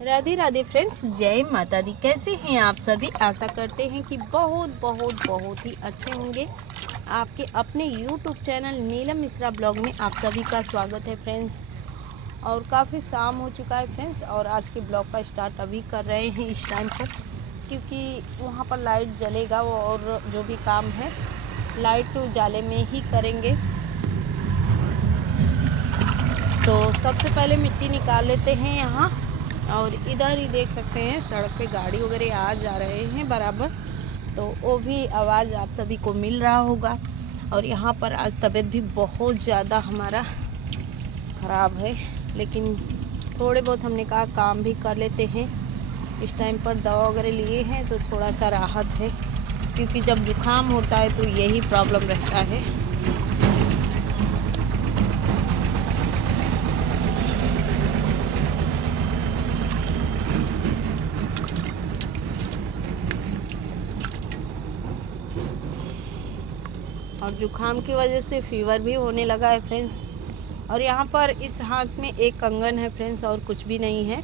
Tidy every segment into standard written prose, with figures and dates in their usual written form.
Radhe Radhe friends, जय माता दी। कैसे हैं आप सभी? आशा करते हैं कि बहुत बहुत बहुत ही अच्छे होंगे। आपके अपने YouTube channel Neelam Mishra blog में आप सभी का स्वागत है फ्रेंड्स। और काफ़ी शाम हो चुका है फ्रेंड्स, और आज के ब्लॉग का स्टार्ट अभी कर रहे हैं इस टाइम पर, क्योंकि वहाँ पर लाइट जलेगा और जो भी काम है लाइट उजाले में ही करेंगे। तो सबसे पहले मिट्टी निकाल लेते हैं यहाँ। और इधर ही देख सकते हैं सड़क पे गाड़ी वगैरह आ जा रहे हैं बराबर, तो वो भी आवाज़ आप सभी को मिल रहा होगा। और यहाँ पर आज तबीयत भी बहुत ज़्यादा हमारा ख़राब है, लेकिन थोड़े बहुत हमने कहा काम भी कर लेते हैं। इस टाइम पर दवा वगैरह लिए हैं तो थोड़ा सा राहत है, क्योंकि जब जुकाम होता है तो यही प्रॉब्लम रहता है। और जुकाम की वजह से फीवर भी होने लगा है फ्रेंड्स। और यहाँ पर इस हाथ में एक कंगन है फ्रेंड्स, और कुछ भी नहीं है।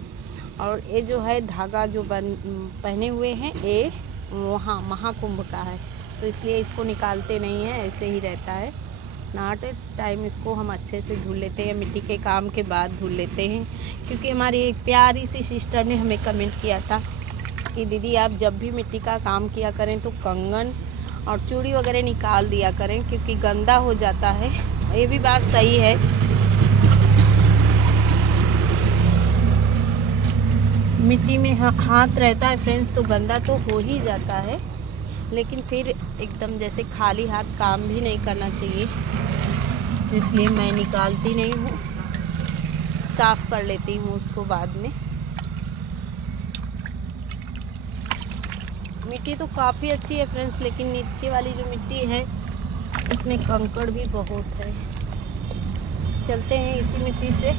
और ये जो है धागा जो पहने हुए हैं ये वहाँ महाकुंभ का है, तो इसलिए इसको निकालते नहीं हैं, ऐसे ही रहता है। नहाते टाइम इसको हम अच्छे से धुल लेते हैं, मिट्टी के काम के बाद धुल लेते हैं। क्योंकि हमारी एक प्यारी सी सिस्टर ने हमें कमेंट किया था कि दीदी आप जब भी मिट्टी का काम किया करें तो कंगन और चूड़ी वगैरह निकाल दिया करें, क्योंकि गंदा हो जाता है। ये भी बात सही है। मिट्टी में हाथ रहता है फ्रेंड्स तो गंदा तो हो ही जाता है, लेकिन फिर एकदम जैसे खाली हाथ काम भी नहीं करना चाहिए, इसलिए मैं निकालती नहीं हूँ, साफ़ कर लेती हूँ उसको बाद में। मिट्टी तो काफ़ी अच्छी है फ्रेंड्स, लेकिन नीचे वाली जो मिट्टी है इसमें कंकड़ भी बहुत है। चलते हैं इसी मिट्टी से।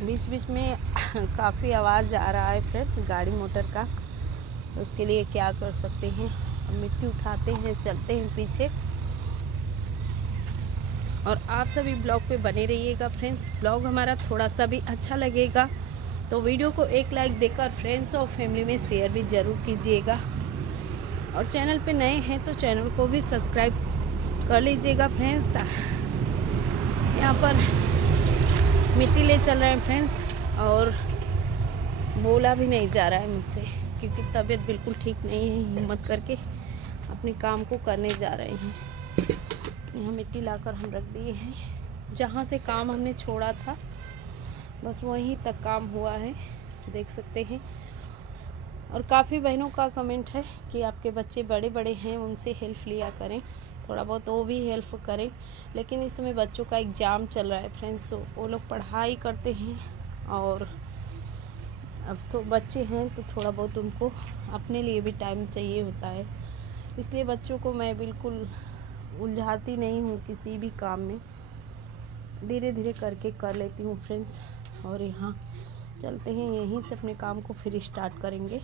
बीच बीच में काफ़ी आवाज़ आ रहा है फ्रेंड्स गाड़ी मोटर का, तो उसके लिए क्या कर सकते हैं, हम मिट्टी उठाते हैं, चलते हैं पीछे। और आप सभी ब्लॉग पे बने रहिएगा फ्रेंड्स। ब्लॉग हमारा थोड़ा सा भी अच्छा लगेगा तो वीडियो को एक लाइक देकर फ्रेंड्स और फैमिली में शेयर भी ज़रूर कीजिएगा। और चैनल पे नए हैं तो चैनल को भी सब्सक्राइब कर लीजिएगा फ्रेंड्स। यहाँ पर मिट्टी ले चल रहे हैं फ्रेंड्स, और बोला भी नहीं जा रहा है मुझसे, क्योंकि तबीयत बिल्कुल ठीक नहीं है। हिम्मत करके अपने काम को करने जा रहे हैं। यहाँ मिट्टी लाकर हम रख दिए हैं, जहाँ से काम हमने छोड़ा था बस वहीं तक काम हुआ है, देख सकते हैं। और काफ़ी बहनों का कमेंट है कि आपके बच्चे बड़े बड़े हैं, उनसे हेल्प लिया करें, थोड़ा बहुत वो भी हेल्प करें। लेकिन इस समय बच्चों का एग्ज़ाम चल रहा है फ्रेंड्स, तो वो लोग पढ़ाई करते हैं, और अब तो बच्चे हैं तो थोड़ा बहुत उनको अपने लिए भी टाइम चाहिए होता है। इसलिए बच्चों को मैं बिल्कुल उलझाती नहीं हूँ किसी भी काम में, धीरे धीरे करके कर लेती हूँ फ्रेंड्स। और यहाँ चलते हैं, यहीं से अपने काम को फिर स्टार्ट करेंगे।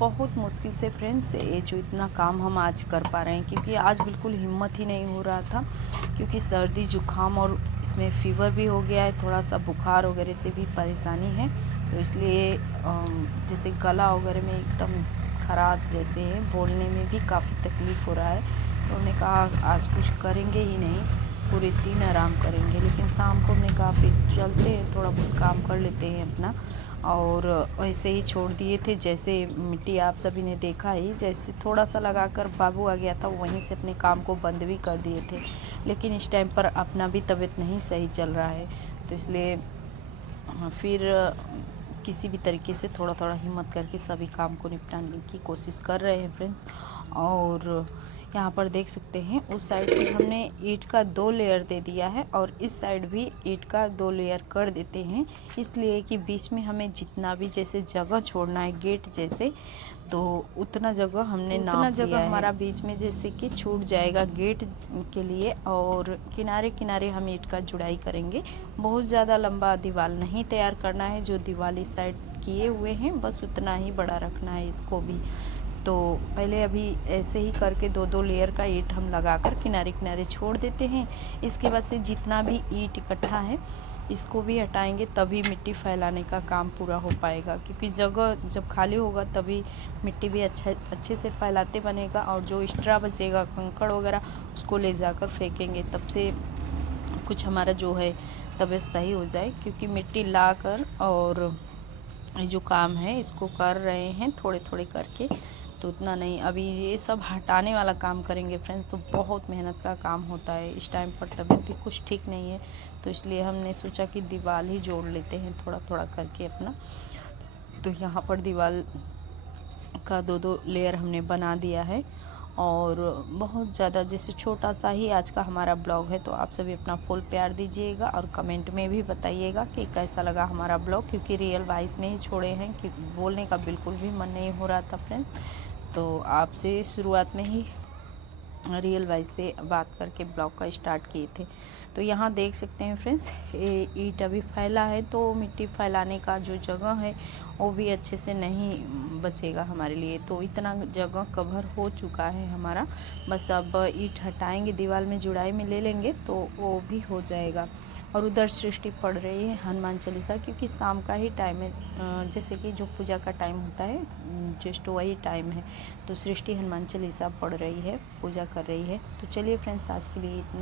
बहुत मुश्किल से फ्रेंड्स ये जो इतना काम हम आज कर पा रहे हैं, क्योंकि आज बिल्कुल हिम्मत ही नहीं हो रहा था, क्योंकि सर्दी जुकाम और इसमें फ़ीवर भी हो गया है, थोड़ा सा बुखार वगैरह से भी परेशानी है। तो इसलिए जैसे गला वगैरह में एकदम खराश जैसे है, बोलने में भी काफ़ी तकलीफ़ हो रहा है। तो उन्होंने कहा आज कुछ करेंगे ही नहीं, पूरे दिन आराम करेंगे। लेकिन शाम को हमने कहा फिर चलते हैं, थोड़ा बहुत काम कर लेते हैं अपना। और ऐसे ही छोड़ दिए थे, जैसे मिट्टी आप सभी ने देखा ही, जैसे थोड़ा सा लगाकर बाबू आ गया था, वहीं से अपने काम को बंद भी कर दिए थे। लेकिन इस टाइम पर अपना भी तबीयत नहीं सही चल रहा है, तो इसलिए फिर किसी भी तरीके से थोड़ा थोड़ा हिम्मत करके सभी काम को निपटाने की कोशिश कर रहे हैं फ्रेंड्स। और यहाँ पर देख सकते हैं उस साइड से हमने ईंट का 2 लेयर दे दिया है, और इस साइड भी ईंट का 2 लेयर कर देते हैं, इसलिए कि बीच में हमें जितना भी जैसे जगह छोड़ना है गेट जैसे, तो उतना जगह हमने नाप लिया है। हमारा बीच में जैसे कि छूट जाएगा गेट के लिए, और किनारे किनारे हम ईंट का जुड़ाई करेंगे। बहुत ज़्यादा लंबा दीवार नहीं तैयार करना है, जो दीवार इस साइड किए हुए हैं बस उतना ही बड़ा रखना है इसको भी। तो पहले अभी ऐसे ही करके 2-2 लेयर का ईंट हम लगाकर किनारे किनारे छोड़ देते हैं। इसके बाद से जितना भी ईंट इकट्ठा है इसको भी हटाएंगे, तभी मिट्टी फैलाने का काम पूरा हो पाएगा, क्योंकि जगह जब खाली होगा तभी मिट्टी भी अच्छे से फैलाते बनेगा। और जो एक्स्ट्रा बचेगा कंकड़ वगैरह उसको ले जाकर फेंकेंगे, तब से कुछ हमारा जो है तबीयत सही हो जाए। क्योंकि मिट्टी लाकर और ये जो काम है इसको कर रहे हैं थोड़े थोड़े करके, तो उतना नहीं। अभी ये सब हटाने वाला काम करेंगे फ्रेंड्स, तो बहुत मेहनत का काम होता है। इस टाइम पर तबीयत भी कुछ ठीक नहीं है, तो इसलिए हमने सोचा कि दीवार ही जोड़ लेते हैं थोड़ा थोड़ा करके अपना। तो यहाँ पर दीवार का 2-2 लेयर हमने बना दिया है। और बहुत ज़्यादा जैसे छोटा सा ही आज का हमारा ब्लॉग है, तो आप सभी अपना फुल प्यार दीजिएगा और कमेंट में भी बताइएगा कि कैसा लगा हमारा ब्लॉग, क्योंकि रियल वॉइस में ही छोड़े हैं, कि बोलने का बिल्कुल भी मन नहीं हो रहा था फ्रेंड्स। तो आपसे शुरुआत में ही रियल वॉइस से बात करके ब्लॉग का स्टार्ट किए थे। तो यहाँ देख सकते हैं फ्रेंड्स, ये ईंट अभी फैला है, तो मिट्टी फैलाने का जो जगह है वो भी अच्छे से नहीं बचेगा हमारे लिए। तो इतना जगह कवर हो चुका है हमारा, बस अब ईंट हटाएंगे, दीवार में जुड़ाई में ले लेंगे तो वो भी हो जाएगा। और उधर सृष्टि पढ़ रही है हनुमान चालीसा, क्योंकि शाम का ही टाइम है, जैसे कि जो पूजा का टाइम होता है जस्ट वही टाइम है। तो सृष्टि हनुमान चालीसा पढ़ रही है, पूजा कर रही है। तो चलिए फ्रेंड्स, आज के लिए इतना।